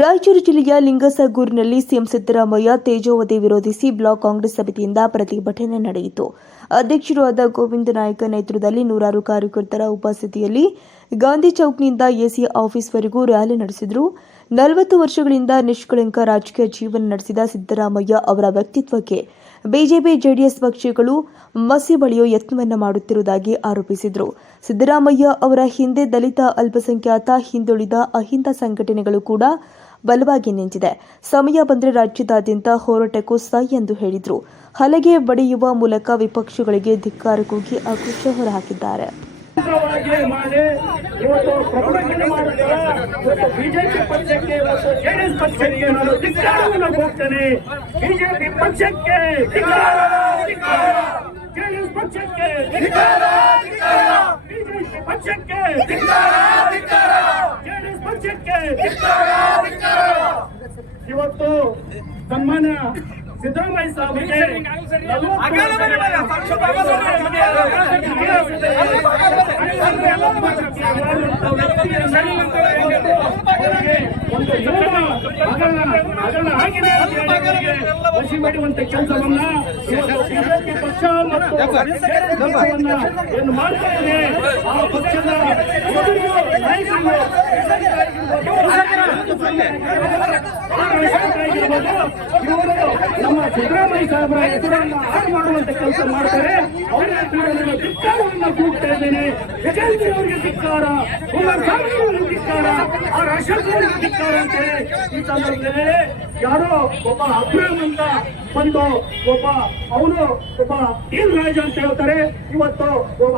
ರಾಯಚೂರು ಜಿಲ್ಲೆಯ ಲಿಂಗಸಗೂರಿನಲ್ಲಿ ಸಿಎಂ ಸಿದ್ದರಾಮಯ್ಯ ತೇಜೋವಧೆ ವಿರೋಧಿಸಿ ಬ್ಲಾಕ್ ಕಾಂಗ್ರೆಸ್ ಸಮಿತಿಯಿಂದ ಪ್ರತಿಭಟನೆ ನಡೆಯಿತು. ಅಧ್ಯಕ್ಷರು ಆದ ಗೋವಿಂದ ನಾಯಕ ನೇತೃತ್ವದಲ್ಲಿ ನೂರಾರು ಕಾರ್ಯಕರ್ತರ ಉಪಸ್ಥಿತಿಯಲ್ಲಿ ಗಾಂಧಿ ಚೌಕ್ನಿಂದ ಎಸಿ ಆಫೀಸ್ವರೆಗೂ ರ್ಯಾಲಿ ನಡೆಸಿದರು. 40 ವರ್ಷಗಳಿಂದ ನಿಷ್ಕಳಂಕ ರಾಜಕೀಯ ಜೀವನ ನಡೆಸಿದ ಸಿದ್ದರಾಮಯ್ಯ ಅವರ ವ್ಯಕ್ತಿತ್ವಕ್ಕೆ ಬಿಜೆಪಿ ಜೆಡಿಎಸ್ ಪಕ್ಷಗಳು ಮಸಿ ಬಳಿಯೋ ಯತ್ನವನ್ನು ಮಾಡುತ್ತಿರುವುದಾಗಿ ಆರೋಪಿಸಿದರು. ಸಿದ್ದರಾಮಯ್ಯ ಅವರ ಹಿಂದೆ ದಲಿತ, ಅಲ್ಪಸಂಖ್ಯಾತ, ಹಿಂದುಳಿದ, ಅಹಿಂದ ಸಂಘಟನೆಗಳು ಕೂಡ ಬಲವಾಗಿ ನಿಂತಿದೆ. ಸಮಯ ಬಂದರೆ ರಾಜ್ಯದಾದ್ಯಂತ ಹೋರಾಟಕ್ಕೂ ಸೈ ಎಂದು ಹೇಳಿದರು. ಹಲಗೆ ಬಡಿಯುವ ಮೂಲಕ ವಿಪಕ್ಷಗಳಿಗೆ ಧಿಕ್ಕಾರ ಕೂಗಿ ಆಕ್ರೋಶ ಹೊರಹಾಕಿದ್ದಾರೆ. ಬಿಜೆಪಿ ಪಕ್ಷಕ್ಕೆ ಮತ್ತು ಜೆಡಿಎಸ್ ಪಕ್ಷಕ್ಕೆ ನಾನು ಧಿಕ್ಕಾರವನ್ನು ಹೋಗ್ತೇನೆ. ಬಿಜೆಪಿ ಪಕ್ಷಕ್ಕೆ ಜೆಡಿಎಸ್ ಪಕ್ಷಕ್ಕೆ ಬಿಜೆಪಿ ಪಕ್ಷಕ್ಕೆ ಜೆಡಿಎಸ್ ಪಕ್ಷಕ್ಕೆ ಇವತ್ತು ಸನ್ಮಾನ್ಯ ಸಿದ್ದರಾಮಯ್ಯ ಸಾಹೇಬರಿಗೆ ವಶಿ ಮಾಡುವಂತ ಕೆಲಸವನ್ನ ಬಿಜೆಪಿ ಪಕ್ಷ ಮತ್ತು ಏನು ಮಾಡ್ತಾ ಇದೆ. ಆ ಪಕ್ಷದ ನಮ್ಮ ಸಿದ್ದರಾಮಯ್ಯ ಸಾಹೇಬರ ಹೆಸರನ್ನು ಹಾಳು ಮಾಡುವಂತ ಕೆಲಸ ಮಾಡ್ತಾರೆ. ಅವರ ಧಿಕ್ಕಾರವನ್ನು ಕೂಗ್ತಾ ಇದ್ದೇನೆ. ವಿಜಯೇಂದ್ರ ಅವರಿಗೆ ಧಿಕ್ಕಾರ, ಕುಮಾರಸ್ವಾಮಿ ಧಿಕ್ಕಾರ, ಆ ರಾಷ್ಟ್ರಗಳಿಗೆ ಧಿಕ್ಕಾರ ಅಂತ ಹೇಳಿ ಈ ಸಂದರ್ಭದಲ್ಲಿ ಯಾರೋ ಒಬ್ಬ ಅಬ್ರಾಮ್ ಅಂತ ಬಂದು ಅವನು ಒಬ್ಬ ಡೀಲ್ ರಾಜ ಅಂತ ಹೇಳ್ತಾರೆ. ಇವತ್ತು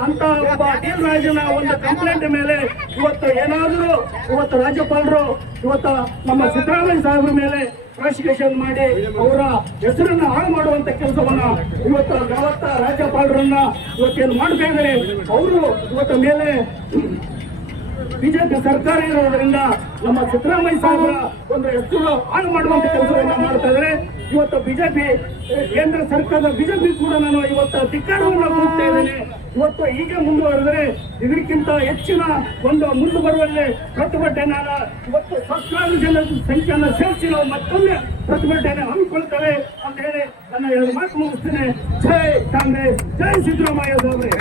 ಅಂತ ಒಬ್ಬ ಡೀಲ್ ರಾಜನ ಒಂದು ಕಂಪ್ಲೇಂಟ್ ಮೇಲೆ ಇವತ್ತು ಏನಾದರೂ ಇವತ್ತು ರಾಜ್ಯಪಾಲರು ಇವತ್ತು ನಮ್ಮ ಸಿದ್ದರಾಮಯ್ಯ ಸಾಹೇಬ್ರ ಮೇಲೆ ಪ್ರಾಸಿಕ್ಯೂಷನ್ ಮಾಡಿ ಅವರ ಹೆಸರನ್ನ ಹಾಳು ಮಾಡುವಂತ ಕೆಲಸವನ್ನ ಇವತ್ತು ರಾಜ್ಯಪಾಲರನ್ನ ಇವತ್ತೇನು ಮಾಡ್ತಾ ಇದ್ದಾರೆ. ಅವರು ಇವತ್ತು ಮೇಲೆ ಬಿಜೆಪಿ ಸರ್ಕಾರ ಇರೋದ್ರಿಂದ ನಮ್ಮ ಸಿದ್ದರಾಮಯ್ಯ ಸಾಹೇಬರ ಒಂದು ಹೆಸರು ಹಾಳು ಮಾಡುವಂತ ಕೆಲಸವನ್ನ ಮಾಡ್ತಾ ಇದ್ದಾರೆ. ಇವತ್ತು ಬಿಜೆಪಿ ಕೇಂದ್ರ ಸರ್ಕಾರದ ಬಿಜೆಪಿ ಕೂಡ ನಾನು ಇವತ್ತು ಧಿಕ್ಕಾರವನ್ನು ಹೋಗ್ತಾ ಇದ್ದೇನೆ. ಇವತ್ತು ಹೀಗೆ ಮುಂದುವರೆದರೆ ಇದಕ್ಕಿಂತ ಹೆಚ್ಚಿನ ಒಂದು ಮುಂದೆ ಬರುವಲ್ಲಿ ಪ್ರತಿಭಟನೆ ಇವತ್ತು ಸಹಸ್ರಾರು ಜನ ಸಂಖ್ಯೆಯನ್ನು ಸೇರಿಸಿ ನಾವು ಮತ್ತೊಮ್ಮೆ ಪ್ರತಿಭಟನೆ ಹಮ್ಮಿಕೊಳ್ತೇವೆ ಅಂತ ಹೇಳಿ ನನ್ನ 2 ಮಾತು ಮುಗಿಸ್ತೇನೆ. ಜೈ ಕಾಂಗ್ರೆಸ್, ಜೈ ಸಿದ್ದರಾಮಯ್ಯ ಸಾಹೇಬ್ರೆ.